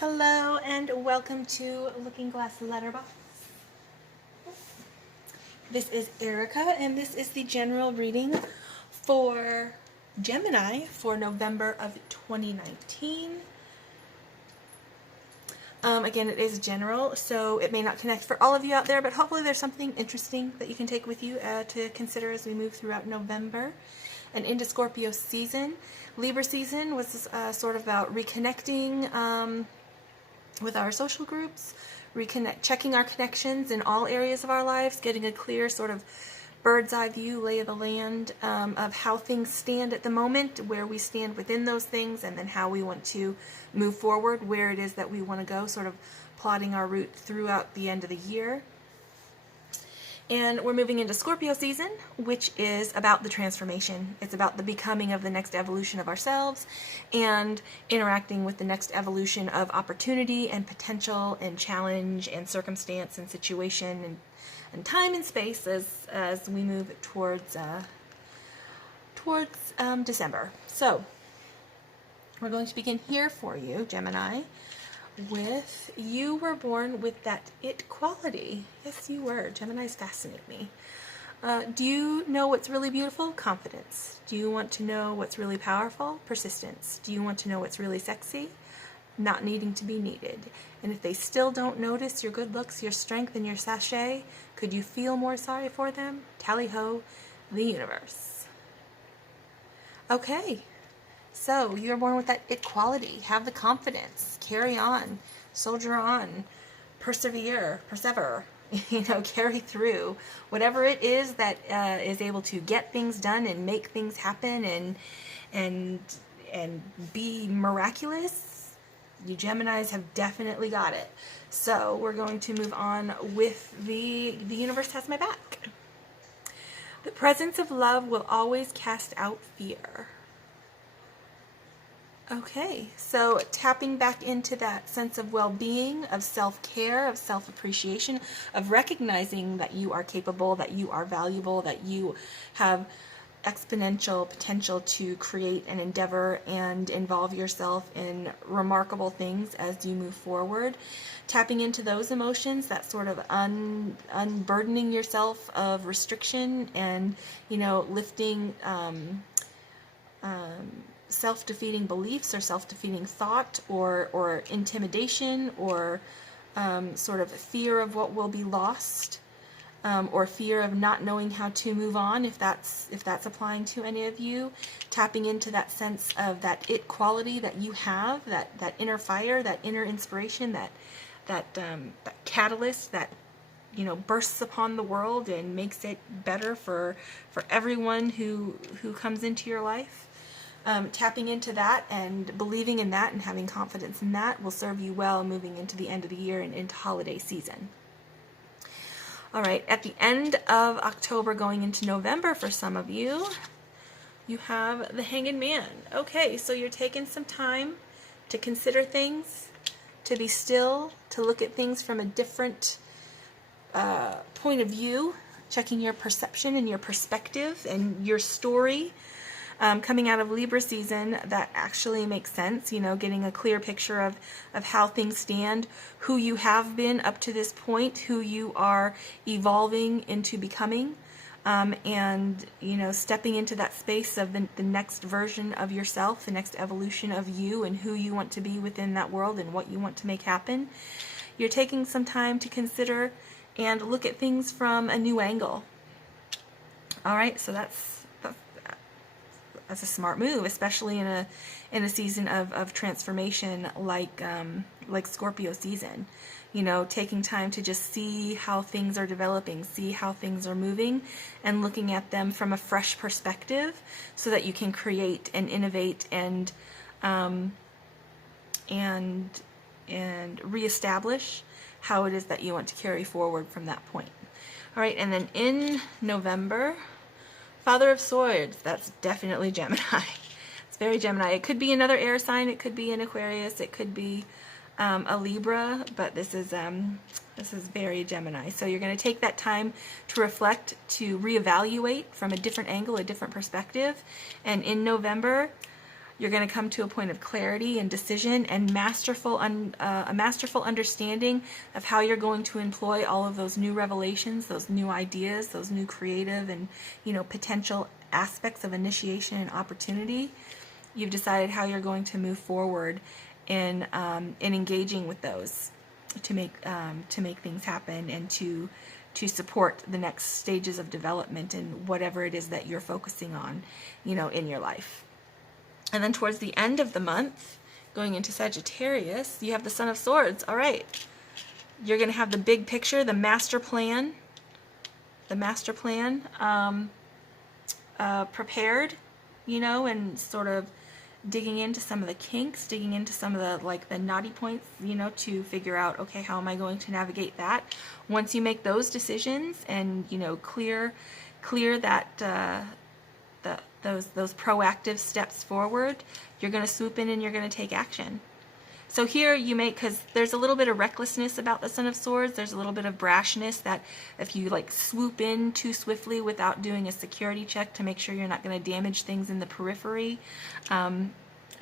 Hello and welcome to Looking Glass Letterbox. This is Erica and this is the general reading for Gemini for November of 2019. Again, it is general, so it may not connect for all of you out there, but hopefully there's something interesting that you can take with you to consider as we move throughout November and into Scorpio season. Libra season was sort of about reconnecting with our social groups, checking our connections in all areas of our lives, getting a clear sort of bird's eye view, lay of the land of how things stand at the moment, where we stand within those things, and then how we want to move forward, where it is that we want to go, sort of plotting our route throughout the end of the year. And we're moving into Scorpio season, which is about the transformation. It's about the becoming of the next evolution of ourselves and interacting with the next evolution of opportunity and potential and challenge and circumstance and situation and time and space as we move towards December. So we're going to begin here for you, Gemini, with you were born with that it quality. Yes, you were. Geminis fascinate me. Do you know what's really beautiful? Confidence. Do you want to know what's really powerful? Persistence. Do you want to know what's really sexy? Not needing to be needed. And if they still don't notice your good looks, your strength, and your sachet, could you feel more sorry for them? Tally-ho, the universe. Okay. So, you're born with that it quality. Have the confidence. Carry on. Soldier on. Persevere. Persever. Carry through. Whatever it is that is able to get things done and make things happen and be miraculous, you Geminis have definitely got it. So, we're going to move on with the universe has my back. The presence of love will always cast out fear. Okay, so tapping back into that sense of well-being, of self-care, of self-appreciation, of recognizing that you are capable, that you are valuable, that you have exponential potential to create and endeavor and involve yourself in remarkable things as you move forward. Tapping into those emotions, that sort of unburdening yourself of restriction and, lifting self-defeating beliefs or self-defeating thought or intimidation or sort of fear of what will be lost or fear of not knowing how to move on, if that's applying to any of you. Tapping into that sense of that it quality that you have, that inner fire, that inner inspiration, that catalyst that bursts upon the world and makes it better for everyone who comes into your life. Tapping into that and believing in that and having confidence in that will serve you well moving into the end of the year and into holiday season. All right, at the end of October going into November for some of you, you have the Hanged Man. Okay, so you're taking some time to consider things, to be still, to look at things from a different point of view, checking your perception and your perspective and your story. Coming out of Libra season, that actually makes sense, getting a clear picture of how things stand, who you have been up to this point, who you are evolving into becoming, and, stepping into that space of the next version of yourself, the next evolution of you and who you want to be within that world and what you want to make happen. You're taking some time to consider and look at things from a new angle. All right, so that's a smart move, especially in a season of transformation like Scorpio season. Taking time to just see how things are developing, see how things are moving, and looking at them from a fresh perspective, so that you can create and innovate and reestablish how it is that you want to carry forward from that point. All right, and then in November, Father of Swords, that's definitely Gemini. It's very Gemini. It could be another air sign. It could be an Aquarius. It could be a Libra, but this is very Gemini. So you're going to take that time to reflect, to reevaluate from a different angle, a different perspective. And in November, You're going to come to a point of clarity and decision and a masterful understanding of how you're going to employ all of those new revelations, those new ideas, those new creative and, potential aspects of initiation and opportunity. You've decided how you're going to move forward in engaging with those to make things happen and to support the next stages of development and whatever it is that you're focusing on, in your life. And then towards the end of the month, going into Sagittarius, you have the Son of Swords. All right. You're going to have the big picture, the master plan prepared, and sort of digging into some of the kinks, digging into some of the knotty points, to figure out, okay, how am I going to navigate that? Once you make those decisions and, clear that, those proactive steps forward, you're going to swoop in and you're going to take action. So here because there's a little bit of recklessness about the Son of Swords, there's a little bit of brashness that if you swoop in too swiftly without doing a security check to make sure you're not going to damage things in the periphery,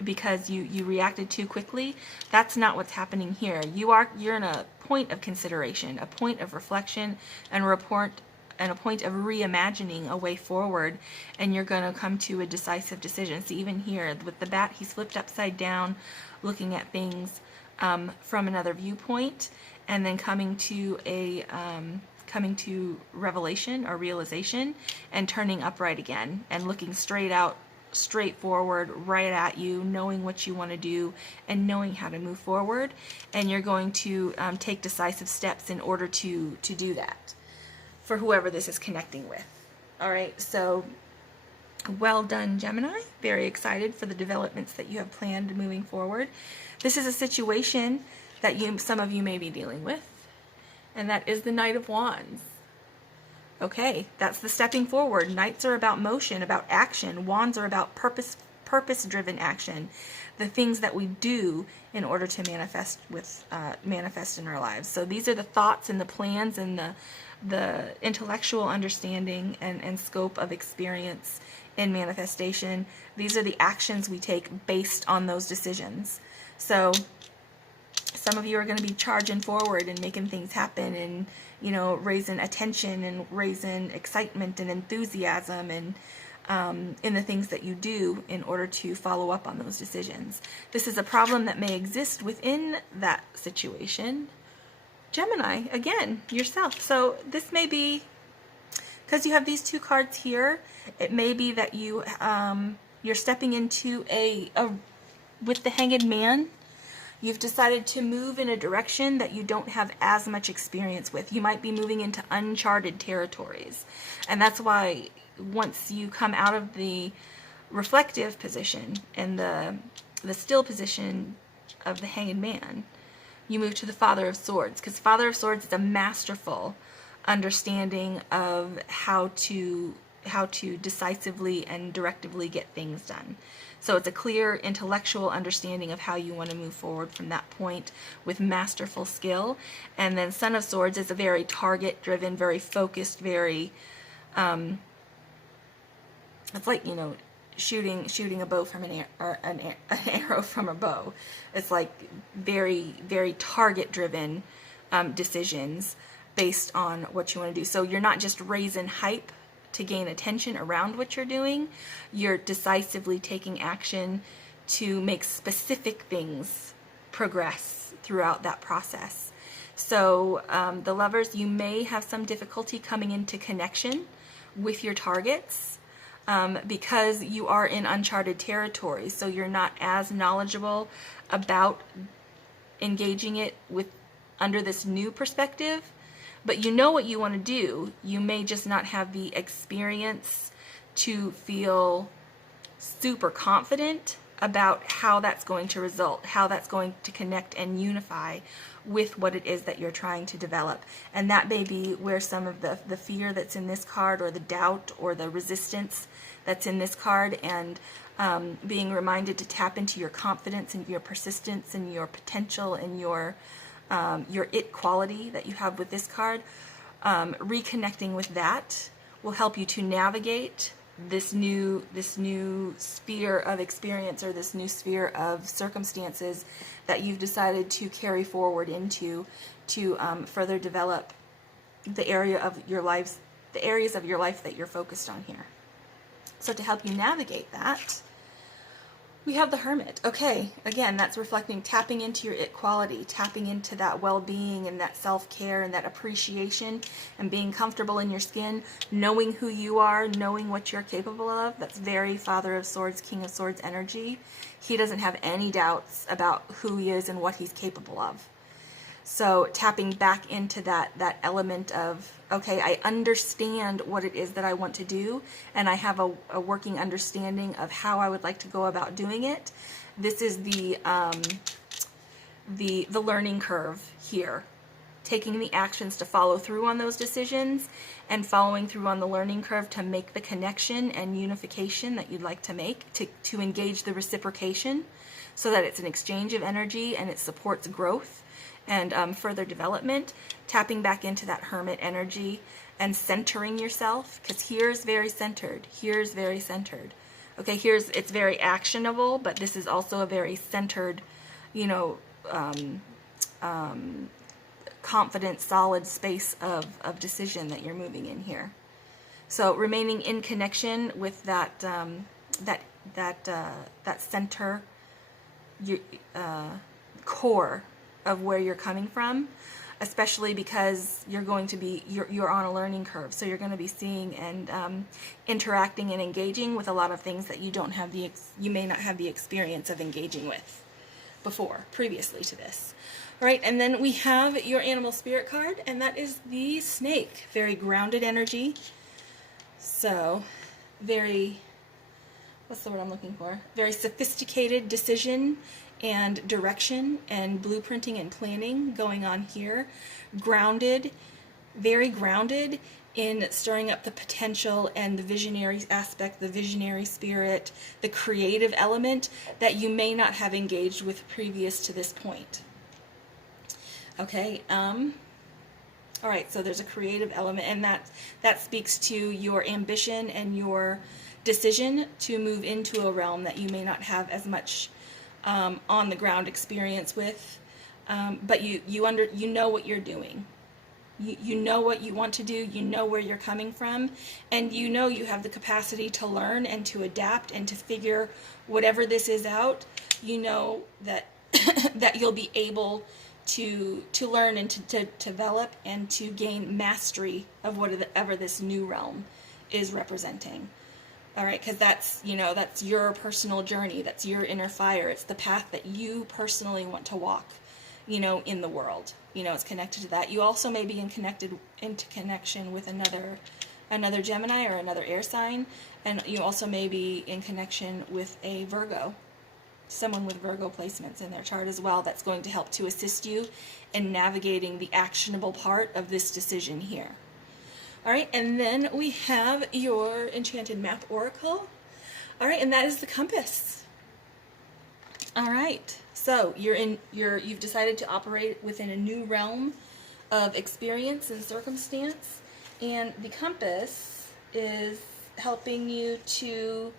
because you reacted too quickly, that's not what's happening here. You're in a point of consideration, a point of reflection, and a point of reimagining a way forward, and you're going to come to a decisive decision. So even here with the bat, he's flipped upside down, looking at things from another viewpoint, and then coming to revelation or realization, and turning upright again and looking straight forward, right at you, knowing what you want to do and knowing how to move forward. And you're going to take decisive steps in order to do that for whoever this is connecting with. All right, so well done, Gemini. Very excited for the developments that you have planned moving forward. This is a situation that some of you may be dealing with, and that is the Knight of Wands. Okay, that's the stepping forward. Knights are about motion, about action. Wands are about purpose-driven action, the things that we do in order to manifest in our lives. So these are the thoughts and the plans and the intellectual understanding and scope of experience in manifestation. These are the actions we take based on those decisions. So some of you are going to be charging forward and making things happen and, raising attention and raising excitement and enthusiasm and in the things that you do in order to follow up on those decisions. This is a problem that may exist within that situation. Gemini, again, yourself. So this may be, because you have these two cards here, it may be that you're stepping into with the Hanged Man, you've decided to move in a direction that you don't have as much experience with. You might be moving into uncharted territories. And that's why once you come out of the reflective position and the still position of the Hanged Man, you move to the Father of Swords, because Father of Swords is a masterful understanding of how to decisively and directively get things done. So it's a clear intellectual understanding of how you want to move forward from that point with masterful skill. And then Son of Swords is a very target-driven, very focused, very it's like, shooting a bow from an arrow from a bow. It's like very, very target-driven decisions based on what you want to do. So you're not just raising hype to gain attention around what you're doing. You're decisively taking action to make specific things progress throughout that process. So the lovers, you may have some difficulty coming into connection with your targets because you are in uncharted territory. So you're not as knowledgeable about engaging it under this new perspective. But you know what you want to do. You may just not have the experience to feel super confident about how that's going to result, how that's going to connect and unify with what it is that you're trying to develop. And that may be where some of the fear that's in this card, or the doubt or the resistance that's in this card, and being reminded to tap into your confidence and your persistence and your potential and your it quality that you have with this card, reconnecting with that will help you to navigate this new sphere of experience, or this new sphere of circumstances that you've decided to carry forward into, to further develop the areas of your life that you're focused on here. So to help you navigate that, we have the Hermit. Okay, again, that's reflecting tapping into your it quality, tapping into that well-being and that self-care and that appreciation and being comfortable in your skin, knowing who you are, knowing what you're capable of. That's very Father of Swords, King of Swords energy. He doesn't have any doubts about who he is and what he's capable of. So tapping back into that element of, okay, I understand what it is that I want to do, and I have a working understanding of how I would like to go about doing it. This is the learning curve here. Taking the actions to follow through on those decisions and following through on the learning curve to make the connection and unification that you'd like to make, to engage the reciprocation so that it's an exchange of energy and it supports growth and further development. Tapping back into that Hermit energy and centering yourself, because here's very centered, here's very centered. Okay, it's very actionable, but this is also a very centered, confident, solid space of decision that you're moving in here. So remaining in connection with that center, core of where you're coming from, especially because you're on a learning curve. So you're going to be seeing and interacting and engaging with a lot of things that you may not have the experience of engaging with previously to this. All right, and then we have your animal spirit card, and that is the snake. Very grounded energy. So very, what's the word I'm looking for? Very sophisticated decision and direction and blueprinting and planning going on here. Grounded, very grounded in stirring up the potential and the visionary aspect, the visionary spirit, the creative element that you may not have engaged with previous to this point. Okay, all right, so there's a creative element, and that speaks to your ambition and your decision to move into a realm that you may not have as much on the ground experience with, but you know what you're doing. You know what you want to do, you know where you're coming from, and you know you have the capacity to learn and to adapt and to figure whatever this is out. You know that that you'll be able to learn and to develop and to gain mastery of whatever this new realm is representing. All right, because that's your personal journey. That's your inner fire. It's the path that you personally want to walk, in the world. It's connected to that. You also may be into connection with another Gemini or another air sign, and you also may be in connection with a Virgo, someone with Virgo placements in their chart as well. That's going to help to assist you in navigating the actionable part of this decision here. All right, and then we have your Enchanted Map Oracle. All right, and that is the compass. All right, so you've decided to operate within a new realm of experience and circumstance, and the compass is helping you to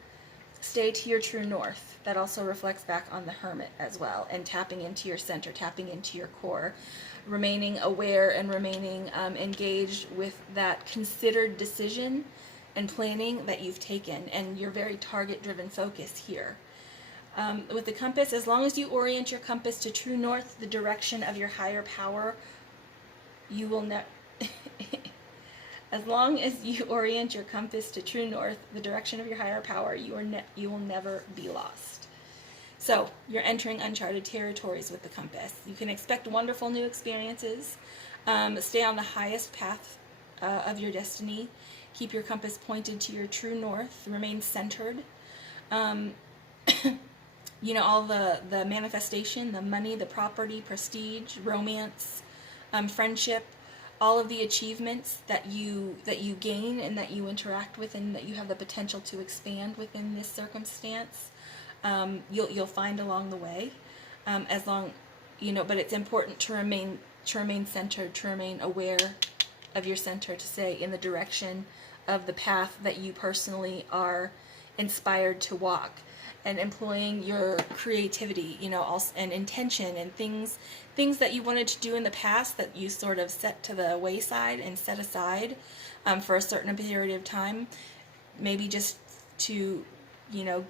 stay to your true north. That also reflects back on the Hermit as well, and tapping into your center, tapping into your core, remaining aware and remaining engaged with that considered decision and planning that you've taken, and your very target-driven focus here. With the compass, as long as you orient your compass to true north, the direction of your higher power, you will never... As long as you orient your compass to true north, the direction of your higher power, you will never be lost. So you're entering uncharted territories with the compass. You can expect wonderful new experiences. Stay on the highest path of your destiny. Keep your compass pointed to your true north. Remain centered. All the manifestation, the money, the property, prestige, romance, friendship, all of the achievements that you gain and that you interact with and that you have the potential to expand within this circumstance, you'll find along the way, but it's important to remain centered, to remain aware of your center, to stay in the direction of the path that you personally are inspired to walk, and employing your creativity, you know, also, and intention, and things that you wanted to do in the past that you sort of set to the wayside and set aside for a certain period of time, maybe just to, you know,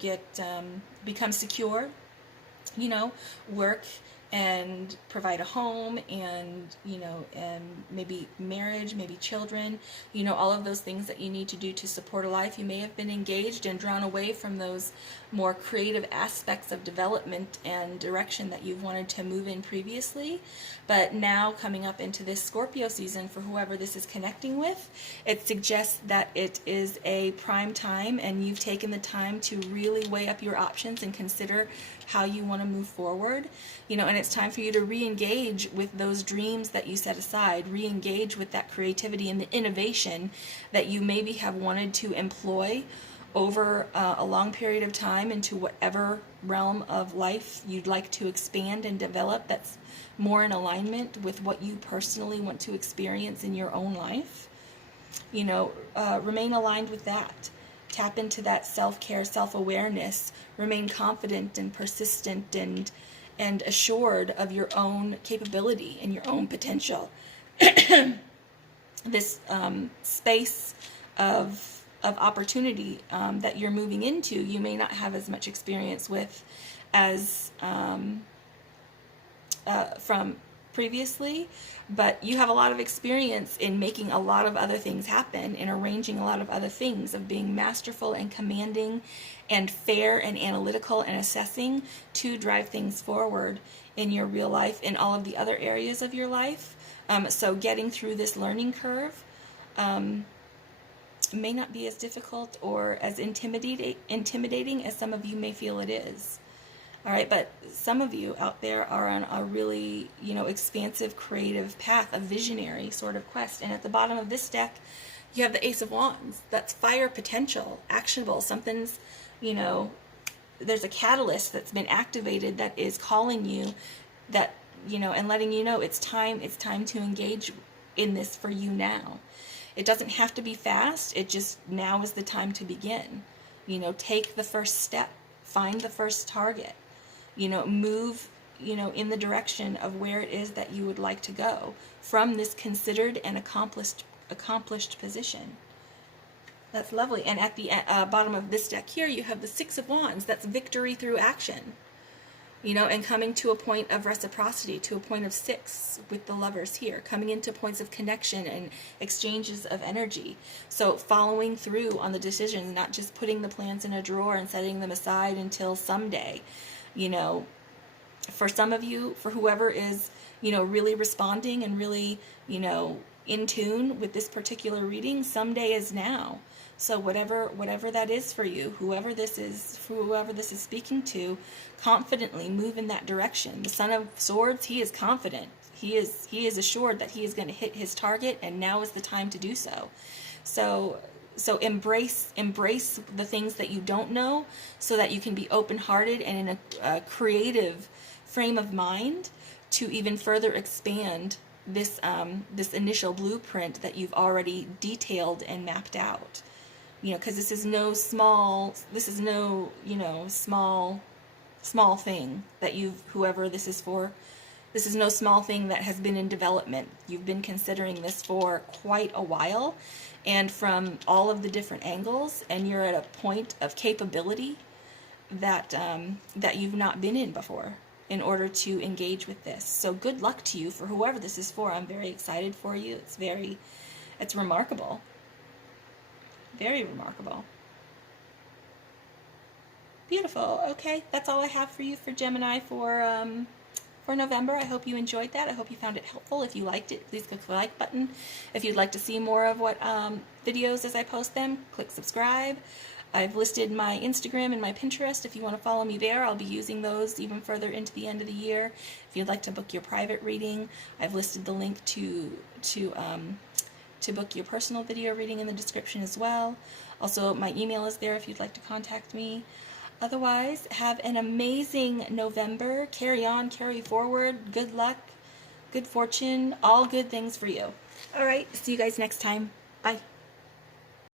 become secure, you know, work and provide a home, and, you know, and maybe marriage, maybe children, you know, all of those things that you need to do to support a life. You may have been engaged and drawn away from those more creative aspects of development and direction that you've wanted to move in previously. But now, coming up into this Scorpio season, for whoever this is connecting with, it suggests that it is a prime time, and you've taken the time to really weigh up your options and consider how you want to move forward, you know, and it's time for you to re-engage with those dreams that you set aside, re-engage with that creativity and the innovation that you maybe have wanted to employ over a long period of time into whatever realm of life you'd like to expand and develop that's more in alignment with what you personally want to experience in your own life. You know, remain aligned with that. Tap into that self-care, self-awareness. Remain confident and persistent and assured of your own capability and your own potential. This space of opportunity that you're moving into, you may not have as much experience with as from previously, but you have a lot of experience in making a lot of other things happen, in arranging a lot of other things, of being masterful and commanding and fair and analytical and assessing to drive things forward in your real life, in all of the other areas of your life. So getting through this learning curve may not be as difficult or as intimidating as some of you may feel it is. All right, but some of you out there are on a really, you know, expansive, creative path, a visionary sort of quest. And at the bottom of this deck, you have the Ace of Wands. That's fire potential, actionable. Something's, you know, there's a catalyst that's been activated that is calling you, that, you know, and letting you know it's time to engage in this for you now. It doesn't have to be fast. It just, now is the time to begin. You know, take the first step, find the first target. You know, move, you know, in the direction of where it is that you would like to go from this considered and accomplished position. That's lovely. And at the bottom of this deck here, you have the Six of Wands. That's victory through action. You know, and coming to a point of reciprocity, to a point of 6 with the Lovers here, coming into points of connection and exchanges of energy. So following through on the decisions, not just putting the plans in a drawer and setting them aside until someday. You know, for some of you, for whoever is, you know, really responding and really, you know, in tune with this particular reading, someday is now. So whatever that is for you, whoever this is speaking to, confidently move in that direction. The Son of Swords, he is confident. He is assured that he is going to hit his target, and now is the time to do so. So embrace the things that you don't know, so that you can be open-hearted and in a creative frame of mind to even further expand this initial blueprint that you've already detailed and mapped out. You know, because this is no small thing that whoever this is for. This is no small thing that has been in development. You've been considering this for quite a while, and from all of the different angles, and you're at a point of capability that you've not been in before in order to engage with this. So good luck to you for whoever this is for. I'm very excited for you. It's remarkable. Very remarkable. Beautiful. Okay, that's all I have for you for Gemini for November. I hope you enjoyed that. I hope you found it helpful. If you liked it, please click the like button. If you'd like to see more of what videos as I post them, click subscribe. I've listed my Instagram and my Pinterest. If you want to follow me there, I'll be using those even further into the end of the year. If you'd like to book your private reading, I've listed the link to book your personal video reading in the description as well. Also, my email is there if you'd like to contact me. Otherwise, have an amazing November. Carry on, carry forward. Good luck, good fortune, all good things for you. All right, see you guys next time. Bye.